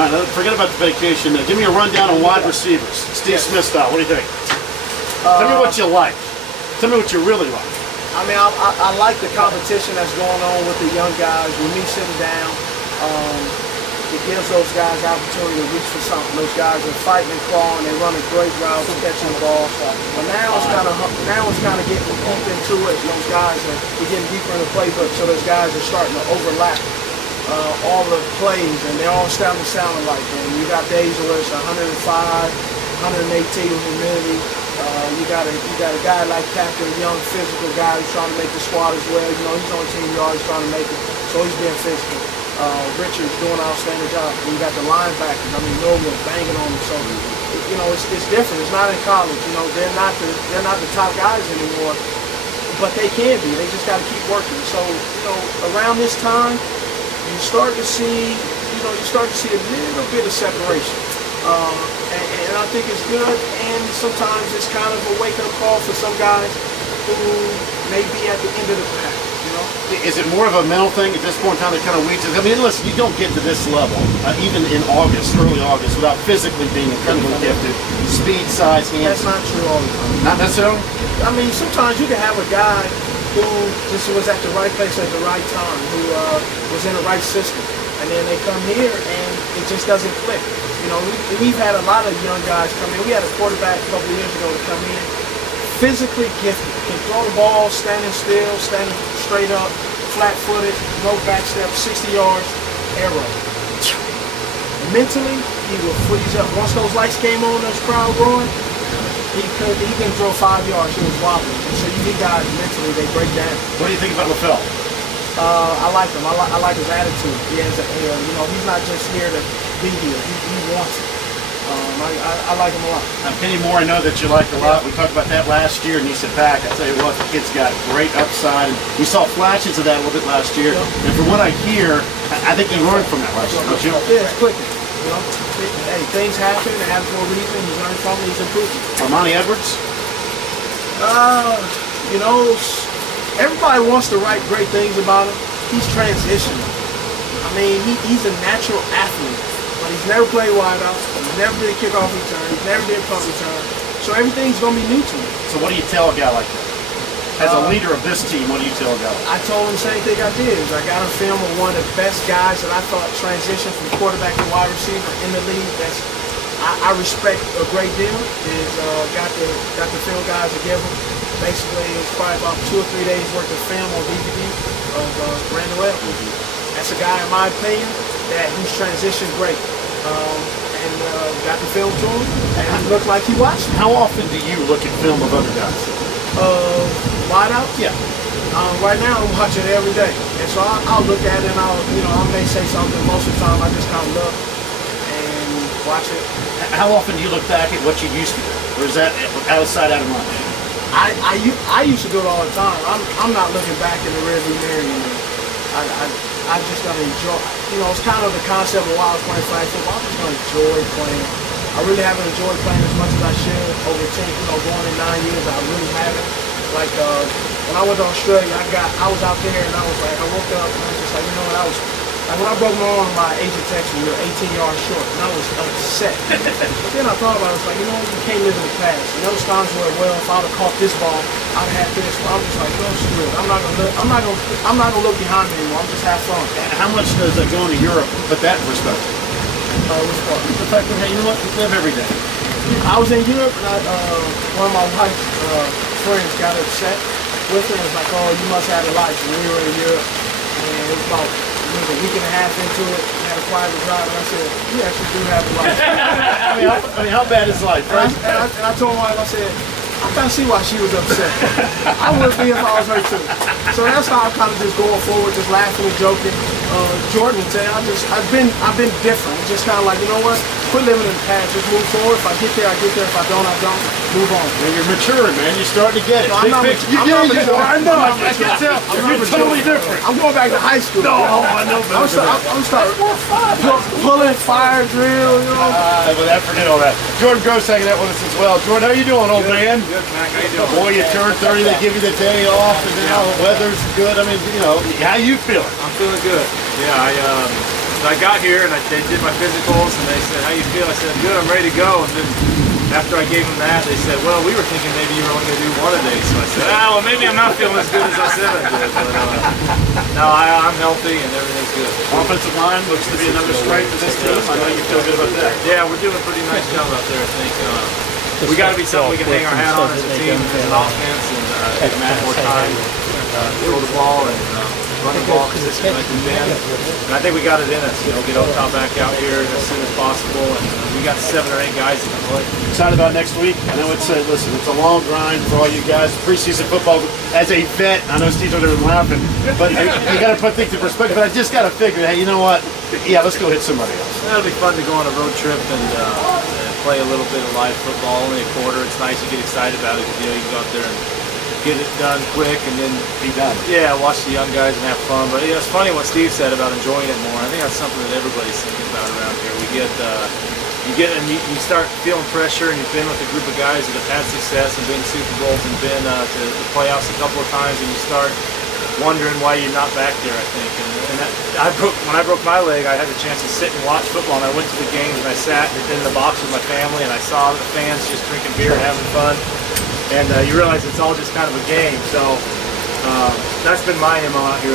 All right, forget about the vacation. Give me a rundown on wide receivers. Steve Smith style. What do you think? Tell me what you like. Tell me what you really like. I mean, I like the competition that's going on with the young guys. With me sitting down, it gives those guys the opportunity to reach for something. Those guys are fighting and clawing. They run a great route for catching the ball. But now it's kind of getting deep into it. Those guys are getting deeper in the playbook. So those guys are starting to overlap all the plays, and they're all starting to sound alike. And you got days where it's 105, 118 with humidity. You got a guy like Captain, a young physical guy who's trying to make the squad as well. You know, he's on team yards trying to make it, so he's being physical. Richard's doing an outstanding job. And you got the linebackers. I mean, Nolan banging on him. So, you know, it's different. It's not in college. You know, they're not the top guys anymore, but they can be. They just got to keep working. So, you know, around this time, you start to see a little bit of separation. And I think it's good, and sometimes it's kind of a wake-up call for some guys who may be at the end of the pack, you know? Is it more of a mental thing at this point in time that kind of weeds it? I mean, listen, you don't get to this level, even in August, early August, without physically being incredibly gifted. Speed, size, hands. That's not true all the time. Not necessarily? I mean, sometimes you can have a guy who just was at the right place at the right time, who was in the right system, and then they come here and it just doesn't click. You know, we've had a lot of young guys come in. We had a quarterback a couple of years ago to come in, physically gifted, can throw the ball, standing still, standing straight up, flat-footed, no back step, 60 yards, arrow. Mentally, he will freeze up. Once those lights came on, those crowd roaring, he couldn't throw 5 yards. He was wobbling. And so you get guys mentally, they break down. What do you think about LaFell? I like him. I like his attitude. He has you know, he's not just here to be here. He wants it. I like him a lot. Now, Penny Moore, I know that you liked a lot. We talked about that last year, and you said back. I tell you what, the kid's got great upside. We saw flashes of that a little bit last year. Yeah. And from what I hear, I think he learned from that last year, don't you? Yeah, it's clicking. You know, hey, things happen. They happen for a reason. He's learning from it. He's improving. Armani Edwards? You know, everybody wants to write great things about him. He's transitioning. I mean, he's a natural athlete, but he's never played wideout. He's never did kickoff return. He's never did punt return. So everything's going to be new to him. So what do you tell a guy like that? As a leader of this team, what do you tell a guy like that? I told him the same thing I did. I got a film of one of the best guys that I thought transitioned from quarterback to wide receiver in the league. I respect a great deal. Got the film guys to give him. Basically, it's probably about 2 or 3 days worth of film on DVD of Randall Edwards. That's a guy, in my opinion, that he's transitioned great. And got the film to him, and it looked like he watched it. How often do you look at film of other guys? Wideout? Yeah. Right now, I'm watching it every day, and so I'll look at it, and I may say something. Most of the time, I just kind of look and watch it. How often do you look back at what you used to do, or is that outside out of mind? I used to do it all the time. I'm not looking back in the rearview mirror anymore. I just gotta enjoy. You know, it's kind of the concept of why I was playing flag football. I'm just gonna enjoy playing. I really haven't enjoyed playing as much as I should over 10. You know, going in 9 years, I really haven't. Like when I went to Australia, I was out there and I was like, I woke up and I was just like, you know what, I was. Like when I broke my arm, my agent texted me, "You're 18 yards short," and I was upset. But then I thought about it, I was like, you know, you can't live in the past. And there was times where, well, if I'd have caught this ball, I'd have had this. But I'm just like, no, screw it. I'm not gonna look behind me anymore. I'm just have fun. And how much does going to Europe put that in perspective? Which part? The fact that, hey, you know what, we live every day. I was in Europe, and one of my wife's friends got upset with her. It was like, oh, you must have a life. And we were in Europe, and it was about a week and a half into it, had a private drive, and I said, you actually do have a life. I mean, how bad is life, right? And I told my wife, I said, I kind of see why she was upset. I would be if I was her too. So that's how I'm kind of just going forward, just laughing and joking. Jordan would say, I've been different. Just kind of like, you know what? Quit living in the past. Just move forward. If I get there, I get there. If I don't, I don't. Move on. Man, you're maturing, man. You're starting to get it. No, Big picture. I know. I can tell. You're totally different. I'm going back to high school. No, I know. I'm starting pulling fire drill, you know. But I forget all that. Jordan Gross hanging out with us as well. Jordan, how you doing, old man? Good, Mac. How you doing? Boy, you turn 30, they give you the day off, and then all the weather's good. I mean, you know, how you feeling? I'm feeling good. Yeah, I got here and they did my physicals and they said, how you feel? I said, good, I'm ready to go. And then after I gave them that, they said, well, we were thinking maybe you were only going to do one a day. So I said, well, maybe I'm not feeling as good as I said I did. But no, I'm healthy and everything's good. Offensive line looks to be another strength of this team. I know you feel good about that. Yeah, we're doing a pretty nice job out there, I think. We got to be something we can hang our hat on as a team, as an offense, and give Matt more time, throw the ball, and run the ball consistently like we've been. And I think we got it in us, get Otal back out here as soon as possible, and we got 7 or 8 guys that can play. Excited about next week. I know it's it's a long grind for all you guys. Preseason football, as a vet, I know Steve's over there laughing, but you got to put things in perspective. But I just got to figure, hey, you know what? Yeah, let's go hit somebody else. It'll be fun to go on a road trip and play a little bit of live football, only a quarter. It's nice, you get excited about it because you can go out there and get it done quick and then be done. Yeah, watch the young guys and have fun. But it's funny what Steve said about enjoying it more. I think that's something that everybody's thinking about around here. You start feeling pressure, and you've been with a group of guys that have had success and been to Super Bowls and been to the playoffs a couple of times, and you start wondering why you're not back there, I think. When I broke my leg, I had the chance to sit and watch football, and I went to the games, and I sat in the box with my family, and I saw the fans just drinking beer and having fun. And you realize it's all just kind of a game. So that's been my MO out here.